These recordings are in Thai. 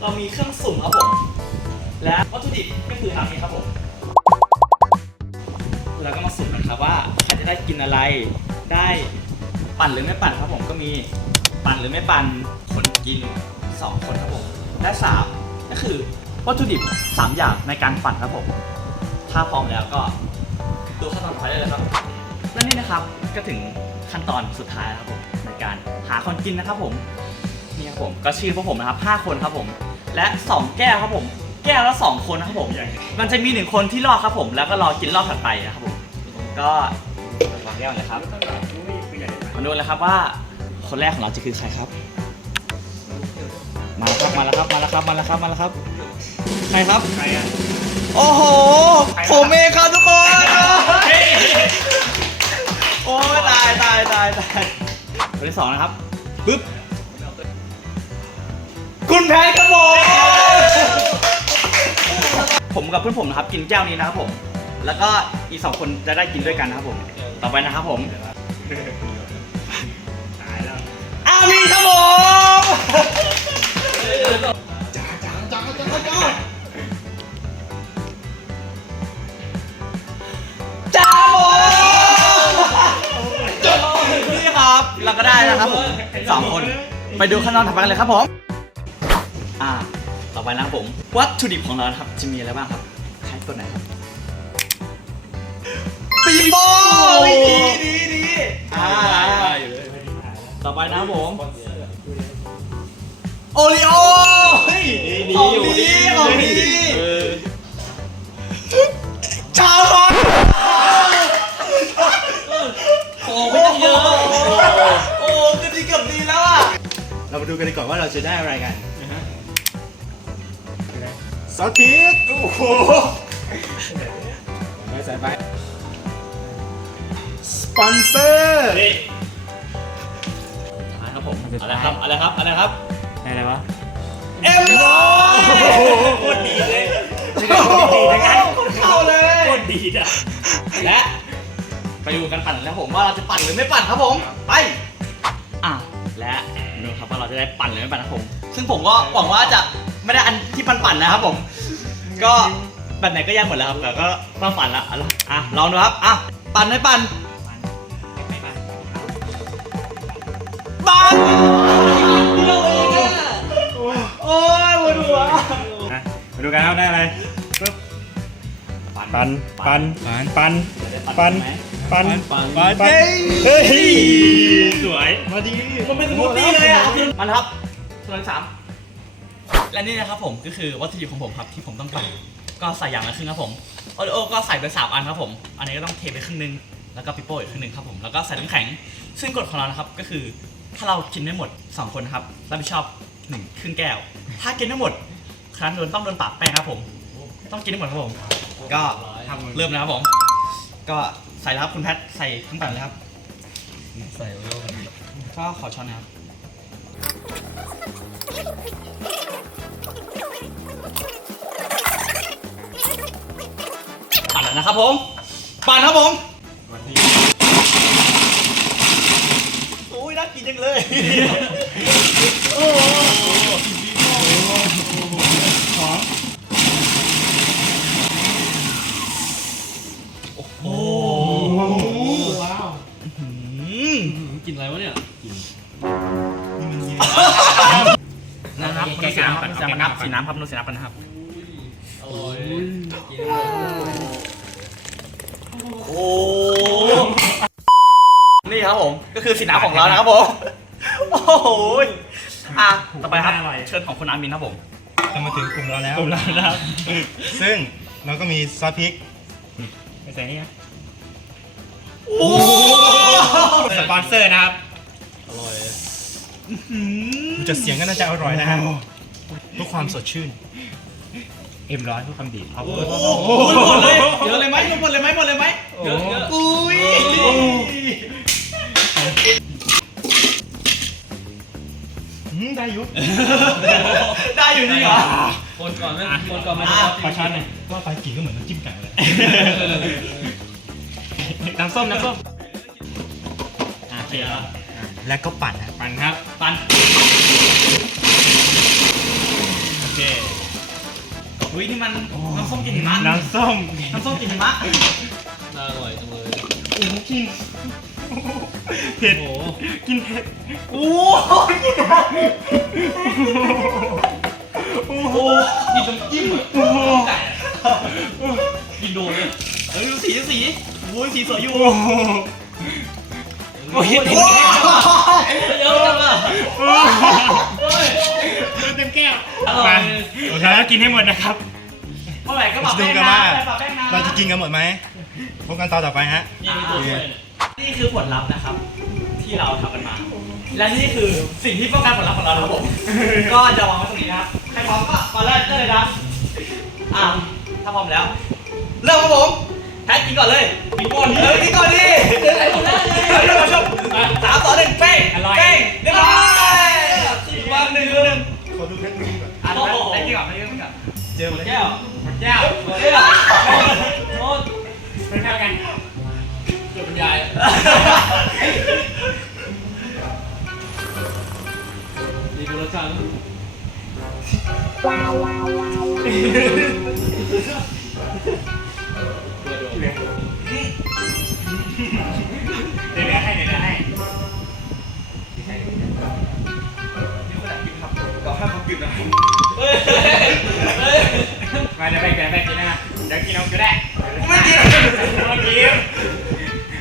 เรามีเครื่องสุ่มครับผม และวัตถุดิบก็คือทางนี้ครับผมเราก็มาสุ่มกันครับว่าใครจะได้กินอะไร ได้ปั่นหรือไม่ปั่นครับผมก็มีปั่นหรือไม่ปั่นคนกินสองคนครับผม และสามก็คือวัตถุดิบสามอย่างในการปั่นครับผม ถ้าพร้อมแล้วก็ดูขั้นตอนต่อไปได้เลยครับ และนี่นะครับก็ถึงขั้นตอนสุดท้ายแล้วครับผมในการหาคนกินนะครับผมนี่ครับผมก็ชื่อพวกผมนะครับห้าคนครับผม และสองแก้วครับผม แก้วละสองคนนะครับผม มันจะมีหนึ่งคนที่รอดครับผม แล้วก็รอกินรอบถัดไปนะครับผม ก็วางแก้วเลยครับมาดูเลยครับว่าคนแรกของเราจะคือใครครับ มาแล้วครับ มาแล้วครับ มาแล้วครับ มาแล้วครับ มาแล้วครับ ใครครับ ใครอะ โอ้โห ผมเองครับทุกคน โอ้ยตายตายตายตายคนที่สองนะครับปึ๊บ คุณแพนครับผม ผมกับเพื่อนผมนะครับกินแก้วนี้นะครับผม แล้วก็อีกสองคนจะได้กินด้วยกันนะครับผม ต่อไปนะครับผมอามีครับผมจ้าจ้าจ้าจ้าจ้าจ้าผมนี่ครับ เราก็ได้นะครับผมสองคน ไปดูขั้นตอนถัดไปกันเลยครับผม อ่า ต่อไปนะครับผม วัตถุดิบของเรานะครับ จะมีอะไรบ้างครับใครตัวไหนครับปีโป้ดีดีดีอ่า ต่อไปนะครับผมโอริโอเฮ้ยของดีของดีชาวบ้านโอ้ไม่ต้องเยอะ โอ้ก็ดีเกือบดีแล้วอะ เรามาดูกันดีกว่าว่าเราจะได้อะไรกัน สพริกโอ้โหไปใส่ไปสปอนเซอร์ครับผมอะไรครับอะไรครับอะไรครับอะไรวะเอ็มร้อยโคตรดีเลยเข้าเลยโคตรดีอะและไปดูกันปั่นแล้วผมว่าเราจะปั่นหรือไม่ปั่นครับผมไปอะและดูครับว่าเราจะได้ปั่นหรือไม่ปั่นนะครับผม ซึ่งผมก็หวังว่าจะ ไม่ได้อันที่ปั่นๆนะครับผม ก็แบบไหนก็ยากหมดแล้วครับแต่ก็ต้องปั่นละอะอะลองดูครับอะปั่นไม่ปั่นปั่นโอ้ยปวดหัวนะมาดูกันครับได้อะไรปึ๊บปันปันปันปันปันปันปันปันเฮ้ยสวยมาดีมันเป็นสมูทตี้เลยอะมาแล้วครับส่วนที่สาม และนี่นะครับผมก็คือวัตถุดิบของผมครับที่ผมต้องปั่นก็ใส่อย่างละครึ่งครับผมโอริโอก็ใส่ไปสามอันครับผมอันนี้ก็ต้องเทไปครึ่งหนึงแล้วก็ปิโป้อีกครึ่งหนึงครับผมแล้วก็ใส่น้ำแข็ง ซึ่งกฎของเรานะครับก็คือถ้าเรากินไม่หมดสองคนนะครับรับผิดชอบหนึ่งครึ่งแก้ว ถ้ากินไม่หมดครั้นโดนต้องโดนปากแป้งครับผม ต้องกินให้หมดครับผม ก็เริ่มนะครับผม ก็ใส่แล้วครับคุณแพทใส่ทั้งปั่นเลยครับ ใส่โลก็ขอช้อนนะครับ นแล้วนะครับผมปั่นครับผมโอ้ยน่ากินจังเลย โอ้โหโอ้โหว้าวอืมกินอะไรวะเนี่ย นะครับดูสีน้ำครับสีน้ำครับสีน้ำครับดูสีน้ำกันนะครับ อร่อยโอ้ นี่ครับผม ก็คือสีน้ำของเรานะครับผม โอ้โหอะต่อไปครับ เชิญของคุณอามินครับผมจะมาถึงกลุ่มเราแล้วกลุ่มเรานะครับซึ่งเราก็มีซอสพริกไปใส่นี่นะโอ้สปอนเซอร์นะครับ อร่อยดูจะเสียงก็น่าจะอร่อยนะฮะเพื่อความสดชื่น เอ็มร้อยเพื่อความดีครับโหหมดเลยเยอะเลยไหมหมดเลยไห ได้อยุได้อยู่จริงเหรอ คนก่อนไหมคนก่อนไหมอะขอช้อนหน่อยว่าไปกินก็เหมือนน้ำจิ้มไก่เลยน้ำส้มน้ำส้มอะโอเคแล้วแล้วก็ปั่นนะปั่นครับ ปั่น โอเคอุ้ยนี่มันน้ำส้มกลิ่นหิมะน้ำส้มน้ำส้มกลิ่นหิมะน่าอร่อยจังเลยโอ้โหกิน เผ็ดโอ้โหกินเผ็ดโอ้โหโอ้โหกินน้ำจิ้มอะโอ้โหกินโดนเลยเฮ้ยดูสีดูสีโอ้ยสีสวยอยู่โอ้โหโอ้ยโอ้เต็โหมแก้วเยอะจังอะโอ้ยเต็มแก้วมาโอเคแล้วกินให้หมดนะครับเมื่อไหร่ก็ปรับดูแป้งกันนะว่าปรับแป้งนะเราจะกินกันหมดไหมพบกันตอนต่อไปฮะนี่มีตัวช่วยเนี่ยนี่คือผลลัพธ์นะครับ ที่เราทำกันมา และนี่คือสิ่งที่ป้องกันผลลัพธ์ของเราครับผม ก็จะวางไว้ตรงนี้นะครับใครพร้อมก็มาเริ่มได้เลยนะอะถ้าพร้อมแล้ว เริ่มครับผมแพทกินก่อนเลยกินก่อนดิเออกินก่อนดิเดี๋ยวไหนคนแรกเลยเดี๋ยวมาชมสามต่อหนึ่งเป้งอร่อยเป้งเรียบร้อยอีกวางหนึ่งหนึ่งขอดูแค่นี้ก่อนอะแพทกินก่อนแพทกินก่อนเจอหมดแก้วแก้วแก้วโอ้ยเป็นแก้วกันเกิดบรร ยายอะดีกุลจังเดี๋ยวเดี๋ยวให้เดี๋ยวเดี๋ยวให้ก็ให้เขากินนะเฮ้ยเฮ้ยมาเดี๋ยวไปเดี๋ยวไปกินนะเดี๋ยวกินเอาก็ได้ไม่กินมากิน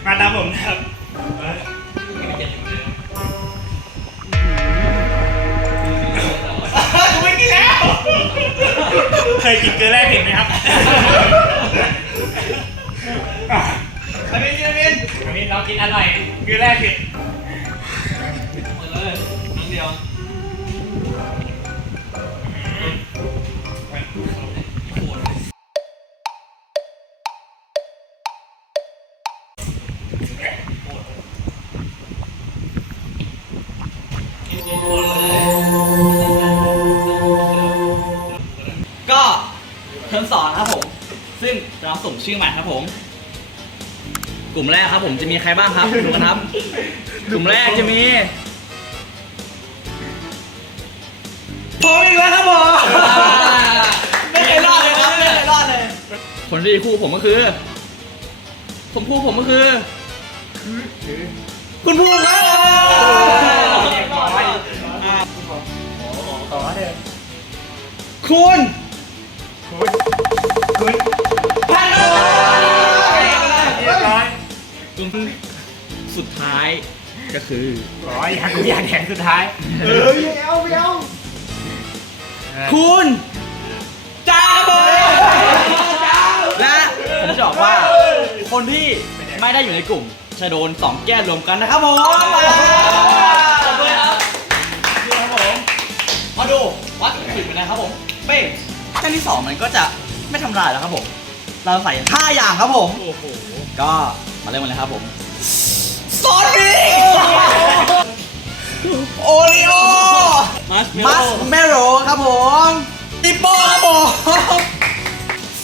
มาตามผมนะครับกูไม่กินแล้ว เคยกินเกลือแร่เผ็ดไหมครับอันนี้อันนี้วันนี้เรากินอร่อยเกลือแร่เผ็ดหมดเลยครั้งเดียว ชื่อใหม่ครับผม กลุ่มแรกครับผมจะมีใครบ้างครับ ดูกันครับ กลุ่มแรกจะมีผมอีกแล้วครับผม ไม่เคยรอดเลยครับ ไม่เคยรอดเลย คนที่คู่ผมก็คือ ผมคู่ผมก็คือ คุณภูมิครับต่อเถอะคุณคุณ สุดท้ายก็คือ อ๋ออยากอยากแข่งสุดท้าย เออไม่เอาไม่เอาคุณจ้าครับและผมจะบอกว่า คนที่ไม่ได้อยู่ในกลุ่ม จะโดนสองแก้วรวมกันนะครับผมขอบคุณครับครับผมมาดูวัดผิดไปนะครับผมเป้งแก้วที่สองมันก็จะไม่ทำลายแล้วครับผม เราใส่ห้าอย่างครับผม โอ้โห ก็ มาเริ่มกันเลยครับผมซอสพริกโอริโอมัสเมลมัสเมโรครับผมปิโป้ครับผม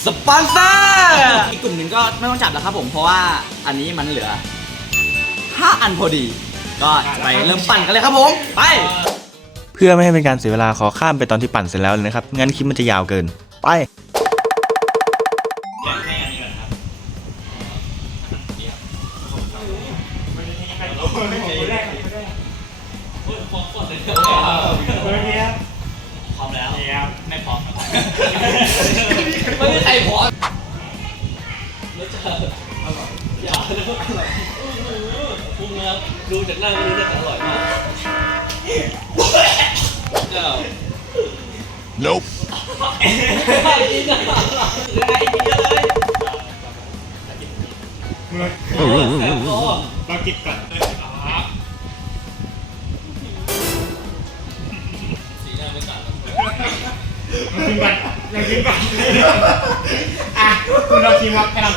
สปอนเซอร์อีกกลุ่มหนึ่งก็ไม่ต้องจับแล้วครับผมเพราะว่าอันนี้มันเหลือ 5 อันพอดี ก็จะไปเริ่มปั่นกันเลยครับผม ไป เพื่อไม่ให้เป็นการเสียเวลาขอข้ามไปตอนที่ปั่นเสร็จแล้วเลยนะครับ งั้นคลิปมันจะยาวเกิน ไป โอ้ยฟองฟอดเลยเออเนี่ยพร้อมแล้ว นี่ครับไม่พร้อมครับไม่มีใครพอมแล้วจะอร่อยอย่าเลยอร่อยปรุงนะครับดูจากหน้าก็รู้น่าจะอร่อยมากเจ้า nope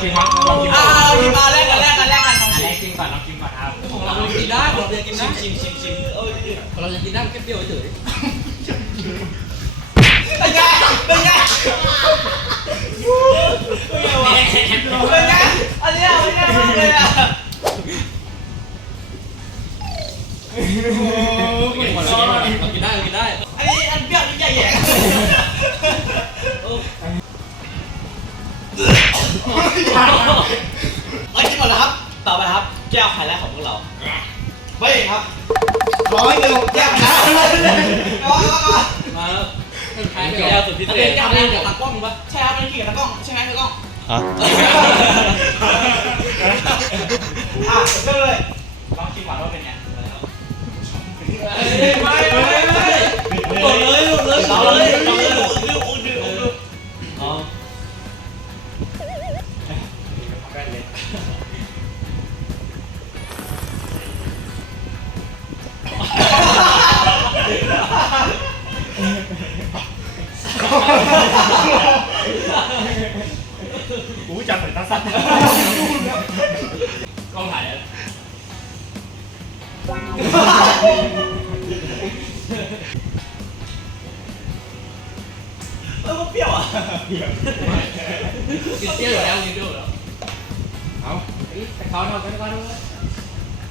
ชิมครับลองชิมก่ออาพี่มาแลกกันแลกกันแลกกันลองอันกินก่อนลองกิมก่อนครับของเรากินได้ผมงเรากินได้ชิมชิมชิมเออเราจะกินได้แค่เปรี้ยวเฉยเป็นไงเป็นไงเป็นไงอันนี้เป็นไงมากเลยอะเรากินได้กินได้ อันนี้อันเปรี้ยวนี่ใหญ่แยะ เอ้ยหมดแล้วครับ ต่อไปครับ แก้วไฮไลท์ของพวกเราไม่ครับร้อยหนึ่งแก้วนะร้อยร้อยร้อยมาใครแก้วสุดพิเศษทำเองกับตากล้องปะใช่ครับเป็นกี่ตากล้องใช่ไหมตากล้องฮะอะเริ่มเลยลองชิมก่อนว่าเป็นไงไม่ไม่ไม่หมดเลย กล้องถ่ายอะเออมันเปรี้ยวอะกินเปรี้ยวอยู่แล้วกินเปรี้ยวอยู่แล้วเอาแต่เขาทำกันก่อนด้วย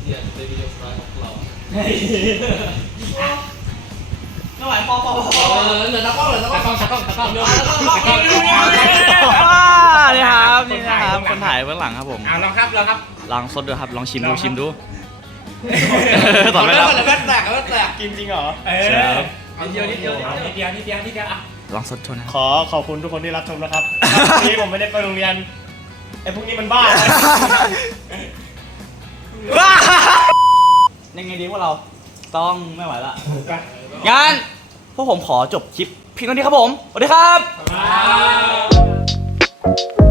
เนี่ยเป็นวิดีโอสไตล์ของเราไม่ไหวพอพอพอเออเหลือตากล้องเหลือตากล้องตากล้องตากล้องเดี๋ยวตากล้องตากล้องนี่ครับนี่นะครับคนถ่ายเบื้องหลังครับผมอ่าลองครับลองครับ ลองสดดูครับ ลองชิมลดูองครับชิมดูตต่ออนไปไปแล้แล้ววแว่นแตกแว่นแตกกินจริงเหรอ เอใช่อครับ นิดเดียวนิดเดียวนิดเดียวนิดเดียวนิดเดียวอะลองสดชนนะขอขอบคุณทุกคนที่รับชมนะครับ วันนี้ผมไม่ได้ไปโรงเรียนไอ้พวกนี้มันบ้า ยังไงดีพวกเราต้องไม่ไหวละไปงั้นพวกผมขอจบคลิปเพียงเท่านี้ครับผมสวัสดีครับครับ